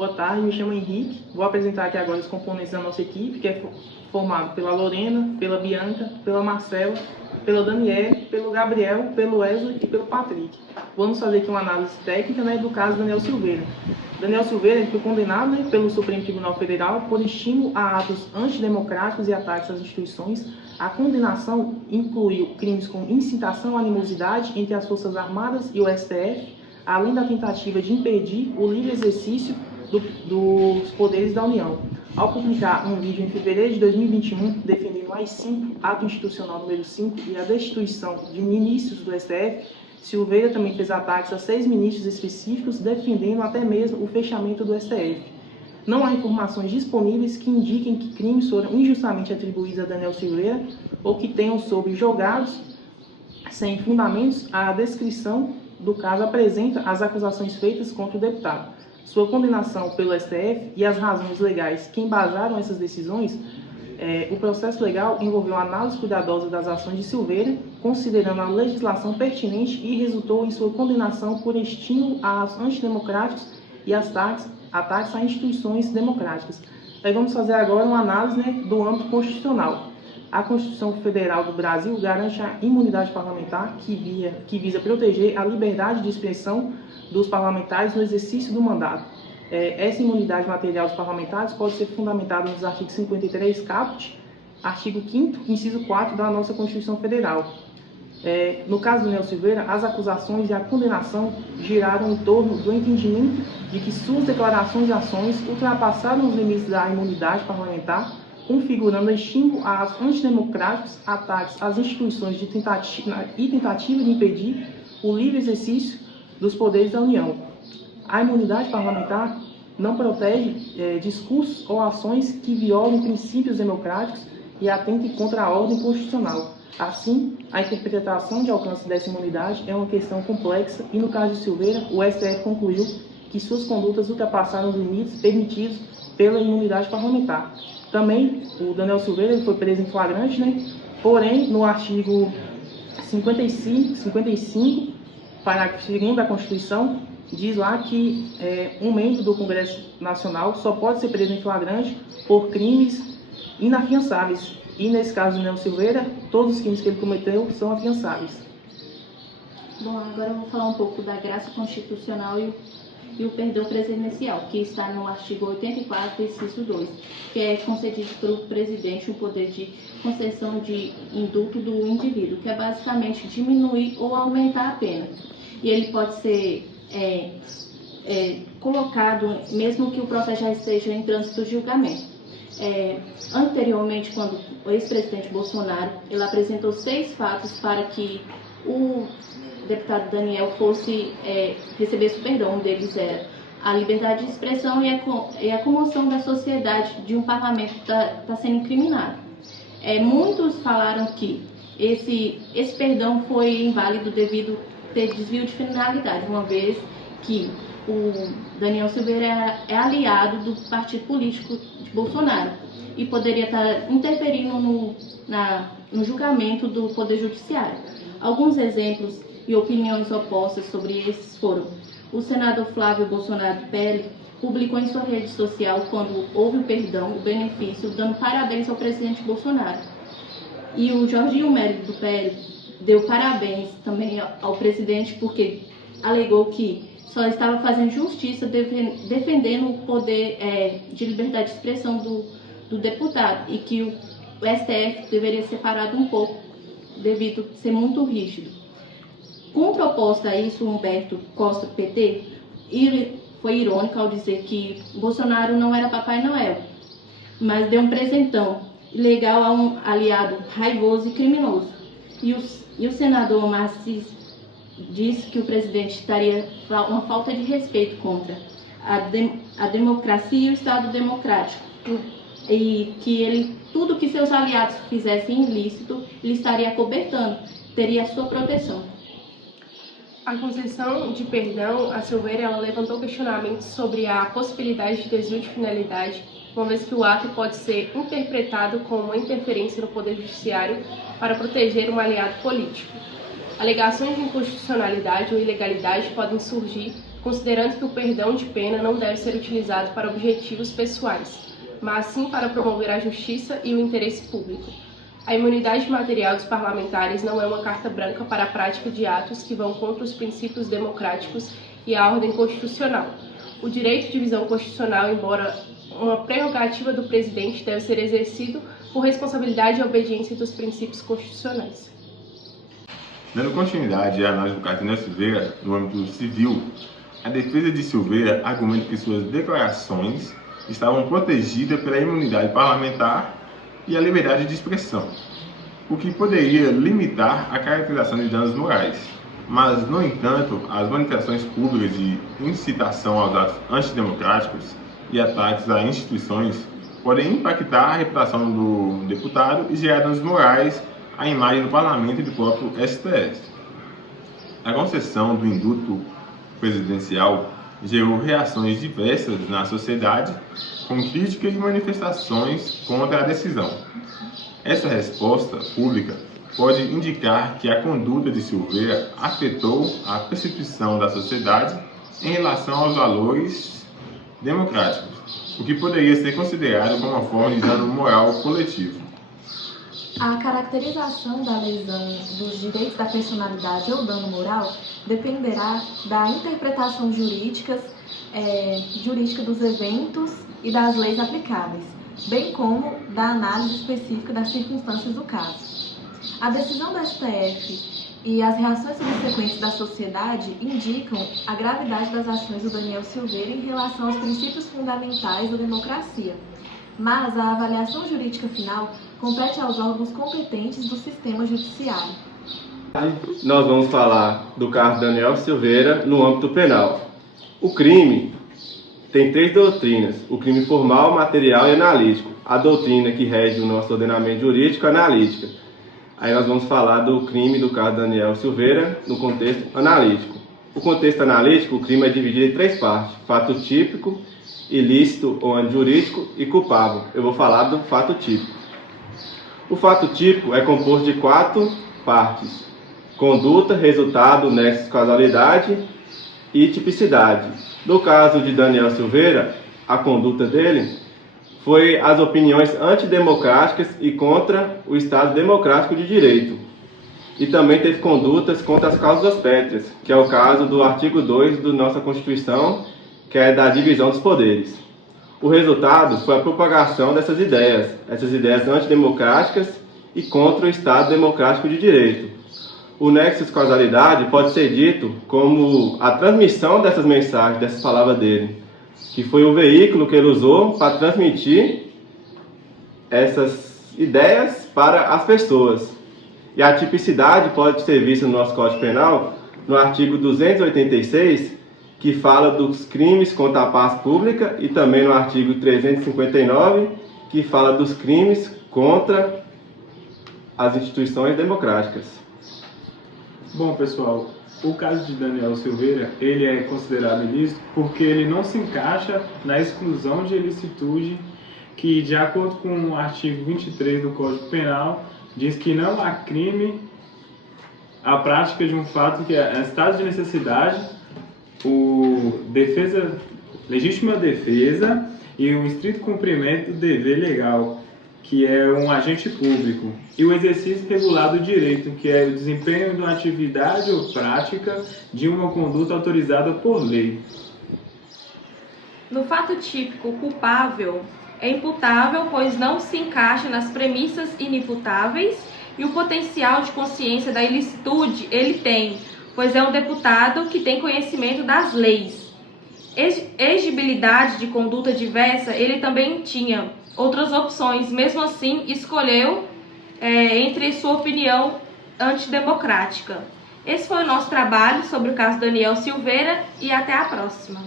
Boa tarde, me chamo Henrique. Vou apresentar aqui agora os componentes da nossa equipe, que é formado pela Lorena, pela Bianca, pela Marcela, pela Daniele, pelo Gabriel, pelo Wesley e pelo Patrick. Vamos fazer aqui uma análise técnica, do caso Daniel Silveira. Daniel Silveira foi condenado pelo Supremo Tribunal Federal por estímulo a atos antidemocráticos e ataques às instituições. A condenação incluiu crimes com incitação à animosidade entre as Forças Armadas e o STF, além da tentativa de impedir o livre exercício dos poderes da União. Ao publicar um vídeo em fevereiro de 2021, defendendo o AI-5, ato institucional número 5, e a destituição de ministros do STF, Silveira também fez ataques a 6 ministros específicos, defendendo até mesmo o fechamento do STF. Não há informações disponíveis que indiquem que crimes foram injustamente atribuídos a Daniel Silveira ou que tenham sido julgados sem fundamentos. A descrição do caso apresenta as acusações feitas contra o deputado, sua condenação pelo STF e as razões legais que embasaram essas decisões. O processo legal envolveu a análise cuidadosa das ações de Silveira, considerando a legislação pertinente, e resultou em sua condenação por estímulo a atos antidemocráticos e ataques a instituições democráticas. Vamos fazer agora uma análise do âmbito constitucional. A Constituição Federal do Brasil garante a imunidade parlamentar, que visa proteger a liberdade de expressão dos parlamentares no exercício do mandato. Essa imunidade material dos parlamentares pode ser fundamentada nos artigos 53 caput, artigo 5º, inciso 4 da nossa Constituição Federal. No caso do Daniel Silveira, as acusações e a condenação giraram em torno do entendimento de que suas declarações e ações ultrapassaram os limites da imunidade parlamentar, configurando estímulo a atos antidemocráticos, ataques às instituições e tentativa de impedir o livre exercício dos poderes da União. A imunidade parlamentar não protege discursos ou ações que violem princípios democráticos e atentem contra a ordem constitucional. Assim, a interpretação de alcance dessa imunidade é uma questão complexa e, no caso de Silveira, o STF concluiu que suas condutas ultrapassaram os limites permitidos pela imunidade parlamentar. Também, o Daniel Silveira foi preso em flagrante, porém, no artigo 55, parágrafo 2º da Constituição, diz lá que um membro do Congresso Nacional só pode ser preso em flagrante por crimes inafiançáveis. E, nesse caso do Daniel Silveira, todos os crimes que ele cometeu são afiançáveis. Bom, agora eu vou falar um pouco da graça constitucional e o perdão presidencial, que está no artigo 84, inciso 2, que é concedido pelo presidente o poder de concessão de indulto do indivíduo, que é basicamente diminuir ou aumentar a pena. E ele pode ser colocado, mesmo que o processo já esteja em trânsito de julgamento. Anteriormente, quando o ex-presidente Bolsonaro ele apresentou 6 fatos para que o deputado Daniel recebesse o perdão. Um deles era a liberdade de expressão e a comoção da sociedade de um parlamento que está sendo incriminado. Muitos falaram que esse perdão foi inválido devido a ter desvio de finalidade, uma vez que o Daniel Silveira é aliado do partido político de Bolsonaro e poderia estar interferindo no julgamento do Poder Judiciário. Alguns exemplos e opiniões opostas sobre esses foram: o senador Flávio Bolsonaro do PL publicou em sua rede social, quando houve o perdão, o benefício, dando parabéns ao presidente Bolsonaro. E o Jorginho Melo do PL deu parabéns também ao presidente, porque alegou que só estava fazendo justiça defendendo o poder de liberdade de expressão do deputado, e que o STF deveria ser parado um pouco devido a ser muito rígido. Contraposto a isso, Humberto Costa, do PT, foi irônico ao dizer que Bolsonaro não era Papai Noel, mas deu um presentão ilegal a um aliado raivoso e criminoso. E o senador Marcis disse que o presidente estaria uma falta de respeito contra a democracia e o Estado democrático, e que tudo que seus aliados fizessem ilícito, ele estaria acobertando, teria a sua proteção. A concessão de perdão a Silveira levantou questionamentos sobre a possibilidade de desvio de finalidade, uma vez que o ato pode ser interpretado como uma interferência no Poder Judiciário para proteger um aliado político. Alegações de inconstitucionalidade ou ilegalidade podem surgir considerando que o perdão de pena não deve ser utilizado para objetivos pessoais, mas sim para promover a justiça e o interesse público. A imunidade material dos parlamentares não é uma carta branca para a prática de atos que vão contra os princípios democráticos e a ordem constitucional. O direito de visão constitucional, embora uma prerrogativa do presidente, deve ser exercido por responsabilidade e obediência dos princípios constitucionais. Dando continuidade à análise do caso Daniel Silveira no âmbito civil, a defesa de Silveira argumenta que suas declarações estavam protegidas pela imunidade parlamentar e a liberdade de expressão, o que poderia limitar a caracterização de danos morais. Mas, no entanto, as manifestações públicas de incitação aos atos antidemocráticos e ataques a instituições podem impactar a reputação do deputado e gerar danos morais à imagem do parlamento e do próprio STF. A concessão do indulto presidencial gerou reações diversas na sociedade, com críticas e manifestações contra a decisão. Essa resposta pública pode indicar que a conduta de Silveira afetou a percepção da sociedade em relação aos valores democráticos, o que poderia ser considerado como uma forma de dano moral coletivo. A caracterização da lesão dos direitos da personalidade ou dano moral dependerá da interpretação jurídica dos eventos e das leis aplicáveis, bem como da análise específica das circunstâncias do caso. A decisão do STF e as reações subsequentes da sociedade indicam a gravidade das ações do Daniel Silveira em relação aos princípios fundamentais da democracia, mas a avaliação jurídica final compete aos órgãos competentes do sistema judiciário. Nós vamos falar do caso Daniel Silveira no âmbito penal. O crime tem 3 doutrinas: o crime formal, material e analítico. A doutrina que rege o nosso ordenamento jurídico é analítica. Aí nós vamos falar do crime do caso Daniel Silveira no contexto analítico. O contexto analítico, o crime é dividido em 3 partes: fato típico, ilícito ou antijurídico e culpável. Eu vou falar do fato típico. O fato típico é composto de 4 partes: conduta, resultado, nexo, causalidade e tipicidade. No caso de Daniel Silveira, a conduta dele foi as opiniões antidemocráticas e contra o Estado democrático de direito. E também teve condutas contra as causas pétreas, que é o caso do artigo 2 da nossa Constituição, que é da divisão dos poderes. O resultado foi a propagação dessas ideias antidemocráticas e contra o Estado democrático de direito. O nexo de causalidade pode ser dito como a transmissão dessas mensagens, dessas palavras dele, que foi o veículo que ele usou para transmitir essas ideias para as pessoas. E a tipicidade pode ser vista no nosso Código Penal, no artigo 286, que fala dos crimes contra a paz pública, e também no artigo 359, que fala dos crimes contra as instituições democráticas. Bom, pessoal, o caso de Daniel Silveira, ele é considerado ilícito porque ele não se encaixa na exclusão de ilicitude que, de acordo com o artigo 23 do Código Penal, diz que não há crime a prática de um fato que é estado de necessidade, legítima defesa e o estrito cumprimento do dever legal, que é um agente público, e o exercício regulado do direito, que é o desempenho de uma atividade ou prática de uma conduta autorizada por lei. No fato típico culpável, é imputável, pois não se encaixa nas premissas inimputáveis, e o potencial de consciência da ilicitude ele tem, pois é um deputado que tem conhecimento das leis. Exigibilidade de conduta diversa ele também tinha outras opções, mesmo assim escolheu entre sua opinião antidemocrática. Esse foi o nosso trabalho sobre o caso Daniel Silveira e até a próxima.